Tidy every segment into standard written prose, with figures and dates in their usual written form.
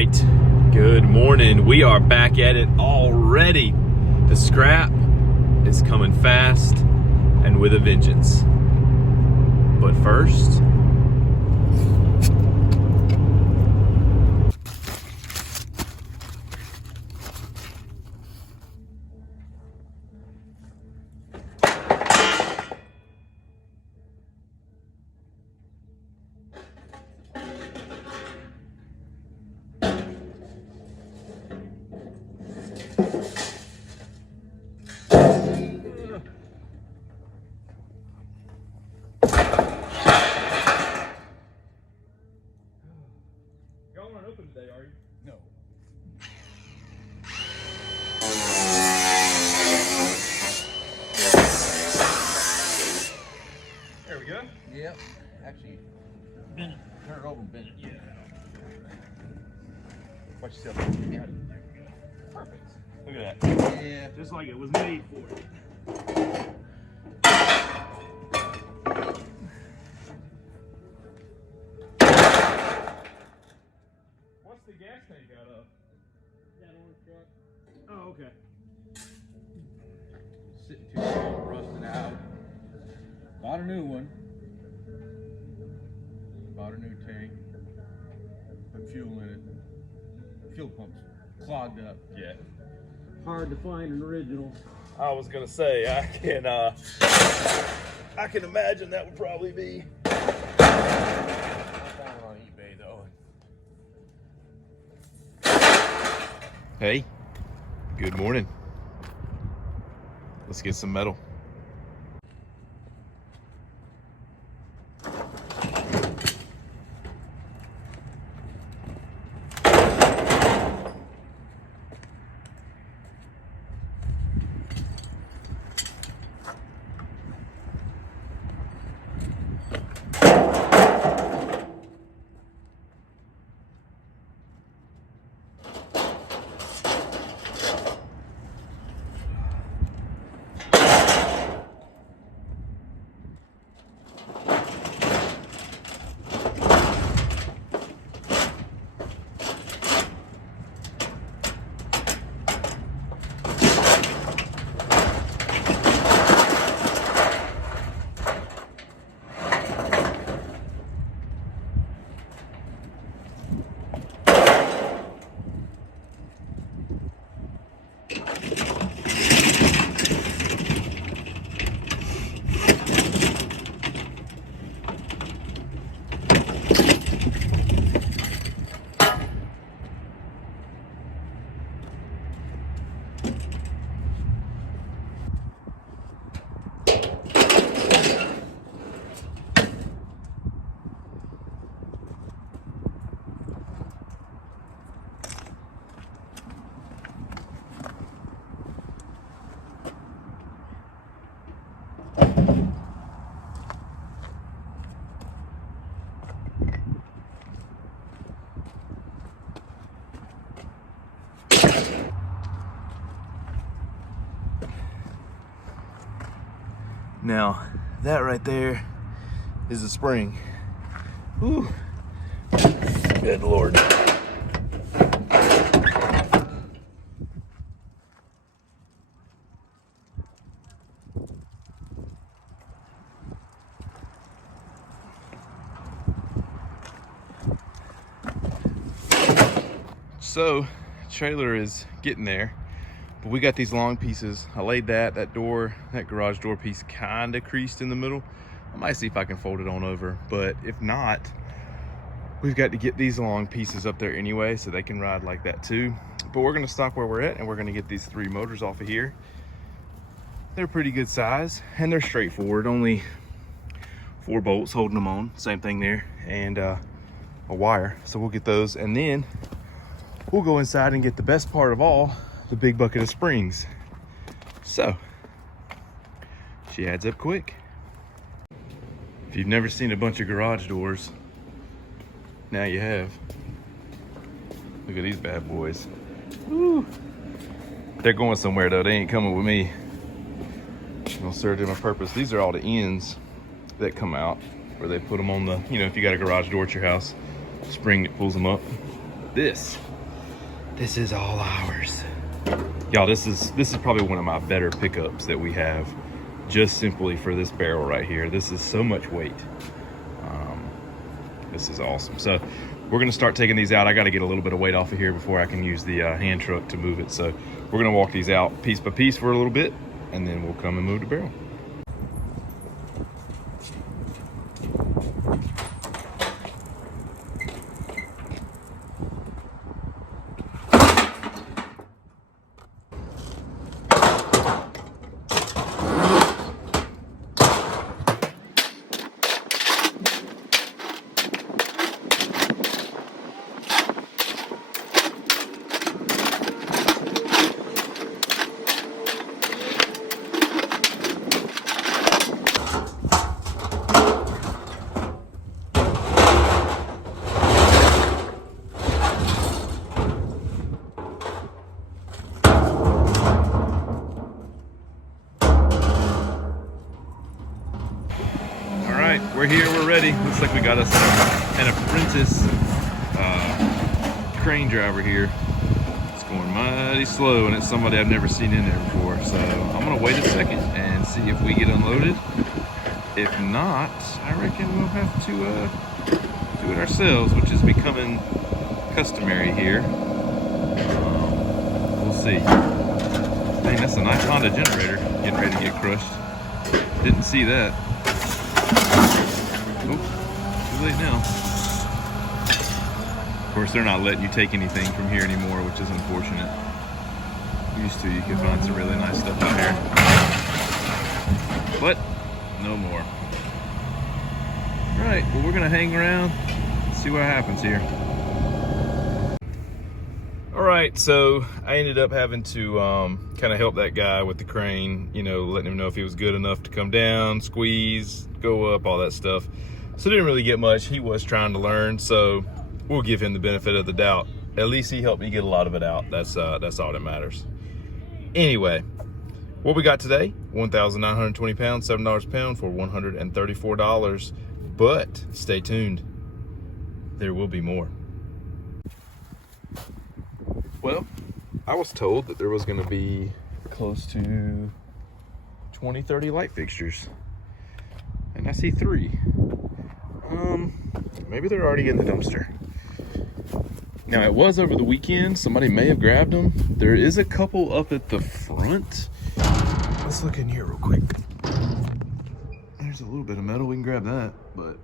right, good morning. We are back at it already. The scrap is coming fast and with a vengeance. But first, y'all aren't open today, are you? No. There we go. Yep. Actually, Bennett. Turn it over, Bennett. Yeah. Watch yourself. Yeah. Perfect. Look at that. Yeah. Just like it was made for it. What's the gas tank out of? That orange truck. Oh, okay. Sitting too long, rusting out. Bought a new one. Bought a new tank. Put fuel in it. Fuel pump's clogged up. Yeah. Hard to find an original. I was gonna say I can imagine that would probably be. I found one on eBay though. Hey, good morning. Let's get some metal. Now, that right there is a spring. Whew. Good Lord. So, trailer is getting there. But we got these long pieces. I laid that door, that garage door piece kind of creased in the middle. I might see if I can fold it on over, but if not, we've got to get these long pieces up there anyway so they can ride like that too. But we're gonna stop where we're at and we're gonna get these 3 motors off of here. They're pretty good size and they're straightforward, only 4 bolts holding them on, same thing there, and a wire. So we'll get those and then we'll go inside and get the best part of all, the big bucket of springs. So, she adds up quick. If you've never seen a bunch of garage doors, now you have. Look at these bad boys. Woo. They're going somewhere though, they ain't coming with me. They'll serve them a purpose. These are all the ends that come out, where they put them on the, you know, if you got a garage door at your house, spring that pulls them up. this is all ours. Y'all, this is probably one of my better pickups that we have, just simply for this barrel right here. This is so much weight. This is awesome. So we're gonna start taking these out. I gotta get a little bit of weight off of here before I can use the hand truck to move it. So we're gonna walk these out piece by piece for a little bit, and then we'll come and move the barrel. We're here, we're ready. Looks like we got us an apprentice crane driver here. It's going mighty slow, and it's somebody I've never seen in there before. So I'm gonna wait a second and see if we get unloaded. If not, I reckon we'll have to do it ourselves, which is becoming customary here. We'll see. Dang, that's a nice Honda generator getting ready to get crushed. Didn't see that. Oh, too late now. Of course, they're not letting you take anything from here anymore, which is unfortunate. Used to, you could find some really nice stuff out here. But, no more. All right, well, we're gonna hang around, see what happens here. All right, so I ended up having to kind of help that guy with the crane, you know, letting him know if he was good enough to come down, squeeze, go up, all that stuff. So didn't really get much. He was trying to learn, so we'll give him the benefit of the doubt. At least he helped me get a lot of it out. That's all that matters. Anyway, what we got today, 1,920 pounds, $7 a pound for $134. But stay tuned, there will be more. Well, I was told that there was gonna be close to 20, 30 light fixtures, and I see 3. Maybe they're already in the dumpster. Now, it was over the weekend. Somebody may have grabbed them. There is a couple up at the front. Let's look in here real quick. There's a little bit of metal. We can grab that, but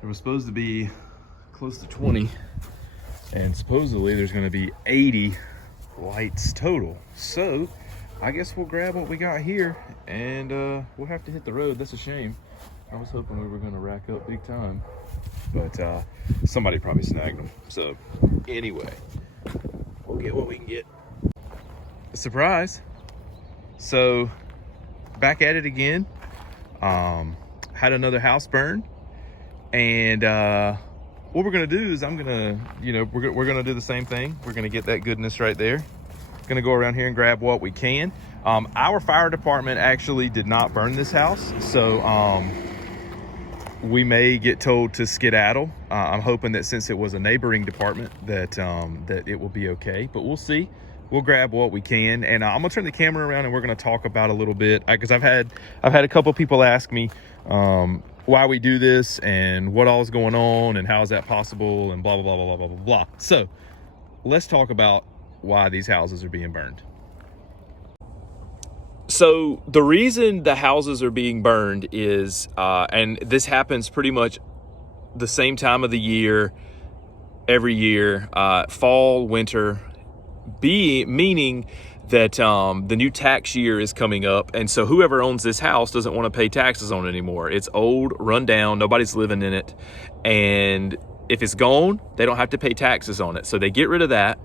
there was supposed to be close to 20, and supposedly there's going to be 80 lights total. So I guess we'll grab what we got here, and we'll have to hit the road. That's a shame. I was hoping we were going to rack up big time, but somebody probably snagged them. So anyway, we'll get what we can get. Surprise. So back at it again. Had another house burn, and what we're gonna do is I'm gonna, you know, we're gonna do the same thing. We're gonna get that goodness right there. Gonna go around here and grab what we can. Our fire department actually did not burn this house, so we may get told to skedaddle. I'm hoping that since it was a neighboring department that that it will be okay, but we'll see. We'll grab what we can, and I'm gonna turn the camera around and we're gonna talk about a little bit, because I've had a couple people ask me why we do this and what all is going on and how is that possible and blah blah blah blah blah blah blah. So let's talk about why these houses are being burned. So the reason the houses are being burned is, and this happens pretty much the same time of the year, every year, fall, winter, meaning that the new tax year is coming up, and so whoever owns this house doesn't want to pay taxes on it anymore. It's old, run down, nobody's living in it, and if it's gone, they don't have to pay taxes on it, so they get rid of that.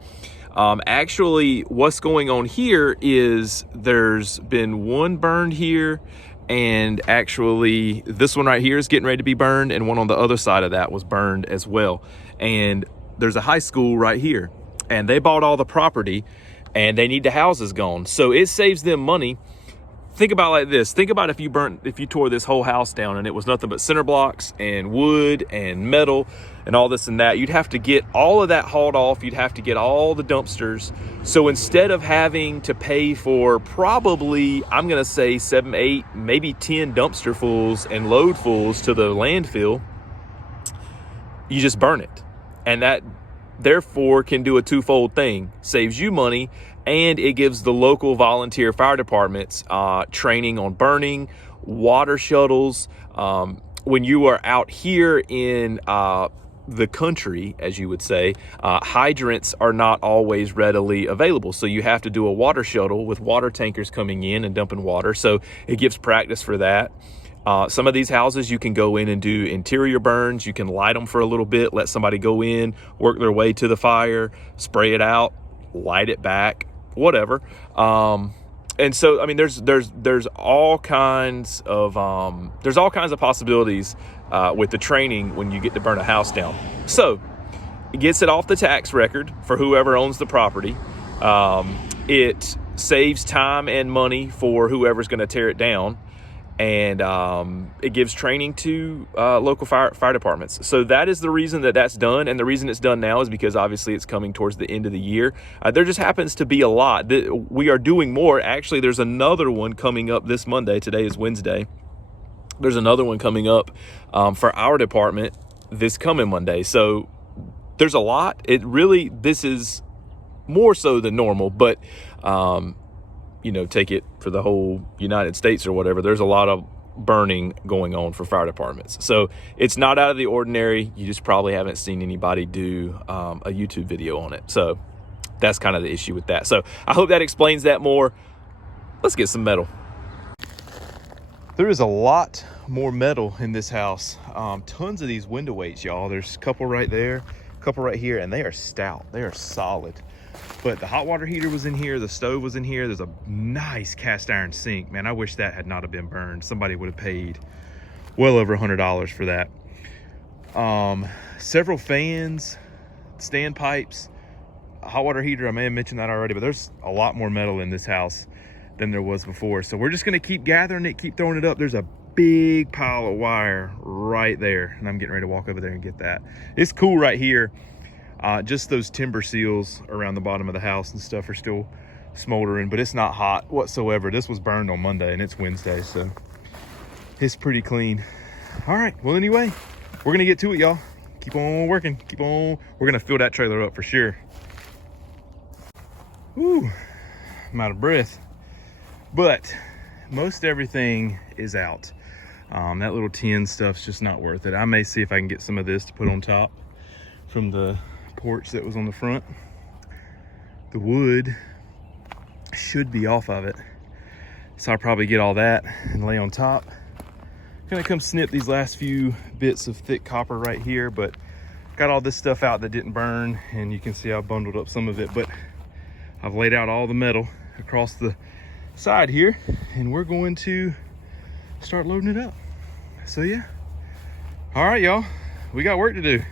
Actually, what's going on here is there's been one burned here, and actually this one right here is getting ready to be burned, and one on the other side of that was burned as well. And there's a high school right here, and they bought all the property and they need the houses gone. So it saves them money think about it like this. Think about if you tore this whole house down and it was nothing but cinder blocks and wood and metal and all this and that. You'd have to get all of that hauled off. You'd have to get all the dumpsters. So instead of having to pay for probably, I'm going to say 7, 8, maybe 10 dumpster fulls and load fulls to the landfill, you just burn it. And that therefore can do a twofold thing. Saves you money, and it gives the local volunteer fire departments training on burning, water shuttles. When you are out here in the country, as you would say, hydrants are not always readily available. So you have to do a water shuttle with water tankers coming in and dumping water. So it gives practice for that. Some of these houses you can go in and do interior burns. You can light them for a little bit, let somebody go in, work their way to the fire, spray it out, light it back, whatever. And so, I mean, there's all kinds of possibilities with the training when you get to burn a house down. So it gets it off the tax record for whoever owns the property. It saves time and money for whoever's going to tear it down. And it gives training to local fire departments. So that is the reason that's done. And the reason it's done now is because obviously it's coming towards the end of the year. There just happens to be a lot. We are doing more. Actually, there's another one coming up this Monday. Today is Wednesday. There's another one coming up for our department this coming Monday. So there's a lot. This is more so than normal, but take it for the whole United States or whatever. There's a lot of burning going on for fire departments. So it's not out of the ordinary. You just probably haven't seen anybody do a YouTube video on it. So that's kind of the issue with that. So I hope that explains that more. Let's get some metal. There is a lot more metal in this house. Tons of these window weights, y'all. There's a couple right there, a couple right here, and they are stout. They are solid. But the hot water heater was in here, the stove was in here. There's a nice cast iron sink. Man, I wish that had not have been burned. Somebody would have paid well over $100 for that. Several fans, standpipes, a hot water heater. I may have mentioned that already, but there's a lot more metal in this house than there was before. So we're just gonna keep gathering it, keep throwing it up. There's a big pile of wire right there, and I'm getting ready to walk over there and get that. It's cool right here. Just those timber seals around the bottom of the house and stuff are still smoldering, but it's not hot whatsoever. This was burned on Monday and it's Wednesday, so it's pretty clean. All right, well, anyway, we're gonna get to it, y'all. Keep on working, we're gonna fill that trailer up for sure. Woo, I'm out of breath, but most everything is out. That little tin stuff's just not worth it. I may see if I can get some of this to put on top from the porch that was on the front. The wood should be off of it, so I'll probably get all that and lay on top. Gonna come snip these last few bits of thick copper right here, but got all this stuff out that didn't burn, and you can see I bundled up some of it, but I've laid out all the metal across the side here, and we're going to start loading it up. So yeah, all right, y'all, we got work to do.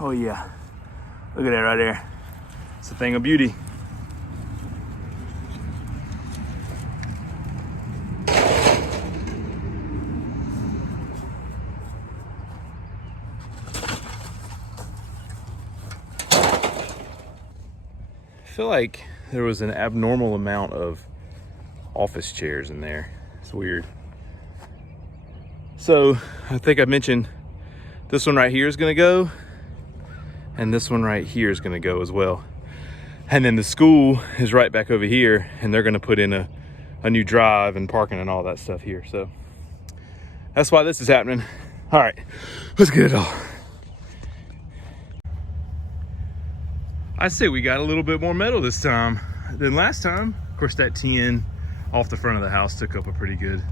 Oh yeah, look at that right there. It's a thing of beauty. feel like there was an abnormal amount of office chairs in there. It's weird. So I think I mentioned this one right here is gonna go, and this one right here is gonna go as well. And then the school is right back over here, and they're gonna put in a new drive and parking and all that stuff here. So that's why this is happening. All right, let's get it all. I'd say we got a little bit more metal this time than last time. Of course, that tin off the front of the house took up a pretty good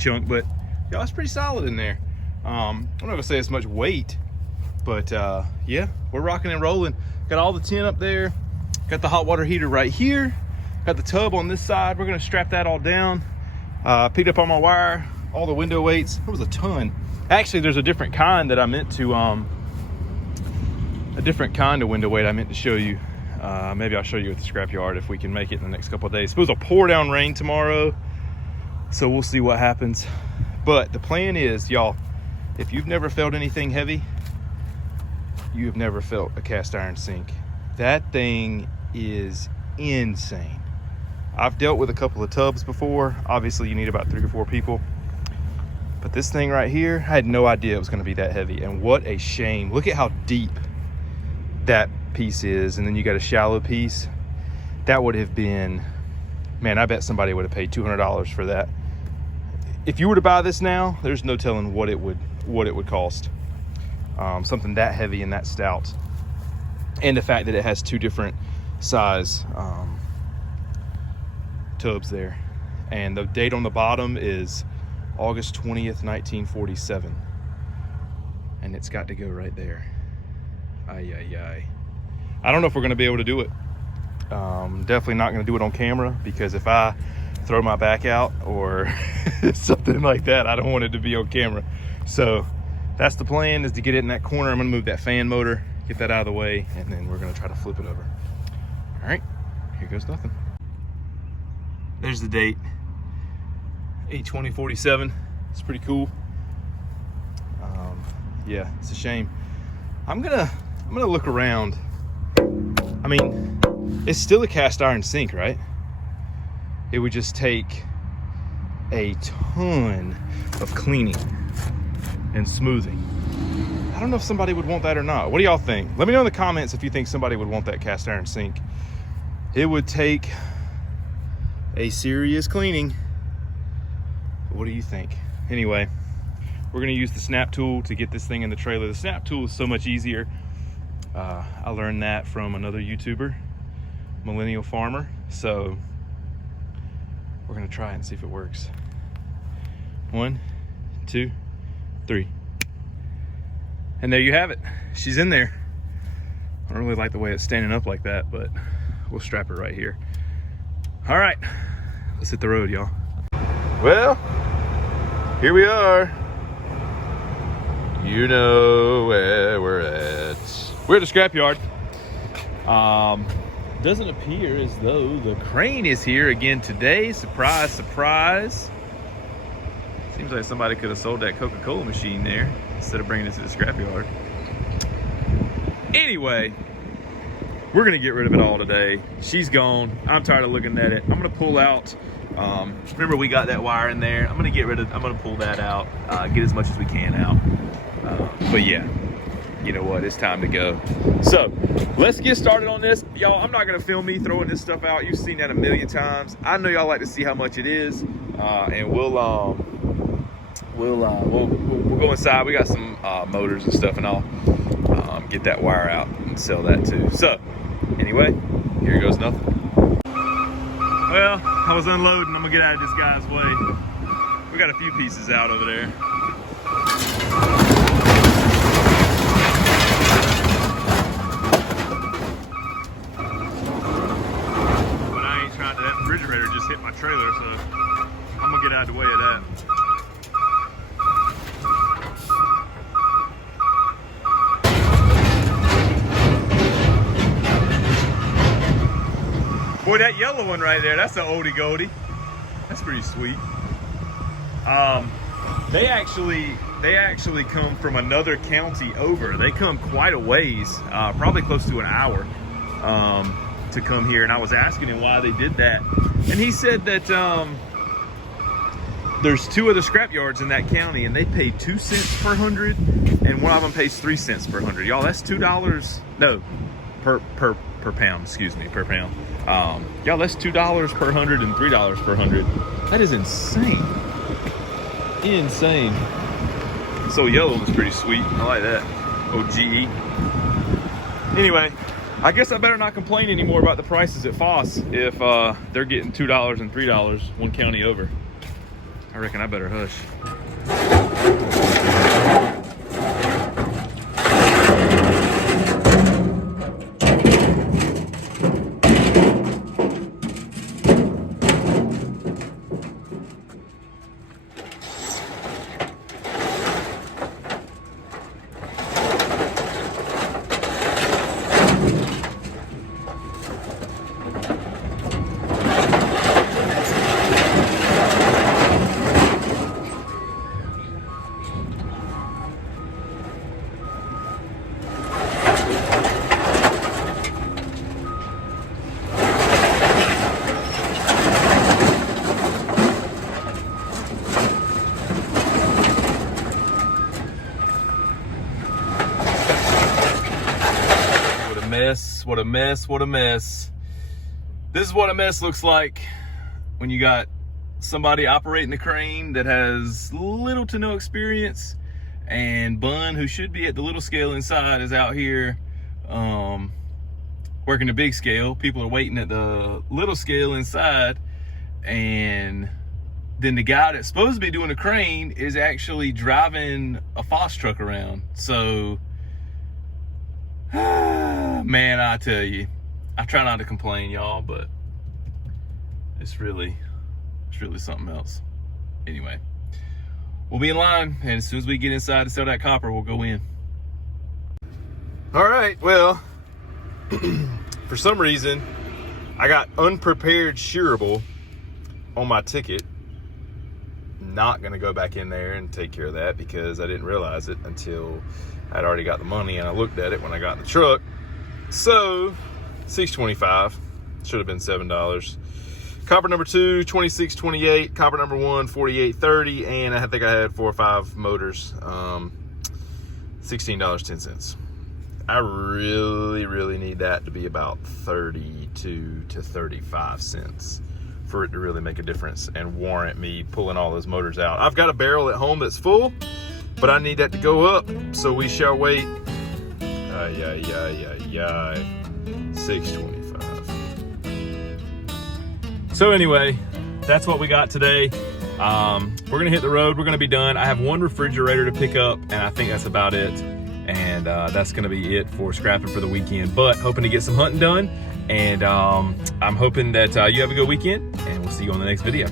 chunk, but y'all, it's pretty solid in there. I'm not gonna say it's much weight, but yeah, we're rocking and rolling. Got all the tin up there, got the hot water heater right here, got the tub on this side. We're gonna strap that all down. Picked up all my wire, all the window weights. There was a ton. Actually, there's a different kind that I meant to, a different kind of window weight I meant to show you. Maybe I'll show you at the scrapyard if we can make it in the next couple of days. Suppose it'll pour down rain tomorrow, so we'll see what happens. But the plan is, y'all, if you've never felt anything heavy, you have never felt a cast iron sink. That thing is insane. I've dealt with a couple of tubs before. Obviously, you need about 3 or 4 people. But this thing right here, I had no idea it was going to be that heavy. And what a shame. Look at how deep that piece is. And then you got a shallow piece. That would have been, man, I bet somebody would have paid $200 for that. If you were to buy this now, there's no telling what it would cost. Something that heavy and that stout. And the fact that it has 2 different size tubs there. And the date on the bottom is August 20th, 1947. And it's got to go right there. Ay, ay, ay. I don't know if we're going to be able to do it. Definitely not going to do it on camera, because if I throw my back out or something like that, I don't want it to be on camera. So that's the plan, is to get it in that corner. I'm going to move that fan motor, get that out of the way, and then we're going to try to flip it over. All right, here goes nothing. There's the date. 8/20/47. It's pretty cool. Yeah, it's a shame. I'm gonna look around. I mean, it's still a cast iron sink, right? It would just take a ton of cleaning and smoothing. I don't know if somebody would want that or not. What do y'all think? Let me know in the comments if you think somebody would want that cast iron sink. It would take a serious cleaning. What do you think? Anyway, we're gonna use the snap tool to get this thing in the trailer. The snap tool is so much easier. I learned that from another YouTuber, Millennial Farmer. So we're gonna try it and see if it works. 1, 2, 3. And there you have it. She's in there. I don't really like the way it's standing up like that, but we'll strap it right here. All right, let's hit the road, y'all. Well, here we are. You know where we're at. We're at the scrapyard. Doesn't appear as though the crane is here again today. Surprise, surprise. Seems like somebody could have sold that Coca-Cola machine there instead of bringing it to the scrapyard. Anyway, we're gonna get rid of it all today. She's gone. I'm tired of looking at it. I'm gonna pull out. Remember, we got that wire in there. I'm gonna pull that out, get as much as we can out. But yeah, you know what? It's time to go. So let's get started on this, y'all. I'm not gonna film me throwing this stuff out. You've seen that a million times. I know y'all like to see how much it is, and we'll go inside. We got some motors and stuff, and I'll get that wire out and sell that too. So anyway, here goes nothing. Well, I was unloading. I'm gonna get out of this guy's way. We got a few pieces out over there. But I ain't trying to, that refrigerator just hit my trailer, so I'm gonna get out of the way of that. Boy, that yellow one right there, that's an oldie goldie. That's pretty sweet. They actually come from another county over. They come quite a ways, probably close to an hour, to come here, and I was asking him why they did that, and he said that there's 2 other scrap yards in that county, and they pay 2 cents per hundred, and one of them pays 3 cents per hundred. Y'all, that's $2. No, per pound. Excuse me, per pound. Y'all, that's $2 per hundred and $3 per hundred. That is insane. Insane. So yellow was pretty sweet. I like that. OGE. Anyway, I guess I better not complain anymore about the prices at Foss if they're getting $2 and $3 one county over. I reckon I better hush. What a mess, what a mess. This is what a mess looks like when you got somebody operating the crane that has little to no experience, and Bun, who should be at the little scale inside, is out here working the big scale. People are waiting at the little scale inside, and then the guy that's supposed to be doing the crane is actually driving a Foss truck around. So man, I tell you, I try not to complain, y'all, but it's really something else. Anyway, we'll be in line, and as soon as we get inside to sell that copper, we'll go in. All right, well, for some reason, I got unprepared shearable on my ticket. Not gonna go back in there and take care of that because I didn't realize it until I'd already got the money, and I looked at it when I got in the truck. So $6.25 should have been $7. Copper number 2, $26.28. Copper number 1, $48.30, and I think I had 4 or 5 motors. $16.10. I really need that to be about 32 to 35 cents for it to really make a difference and warrant me pulling all those motors out. I've got a barrel at home that's full, but I need that to go up, so we shall wait. $6.25. So anyway, that's what we got today. We're gonna hit the road. We're gonna be done. I have 1 refrigerator to pick up, and I think that's about it. And that's gonna be it for scrapping for the weekend. But hoping to get some hunting done, and I'm hoping that you have a good weekend, and we'll see you on the next video.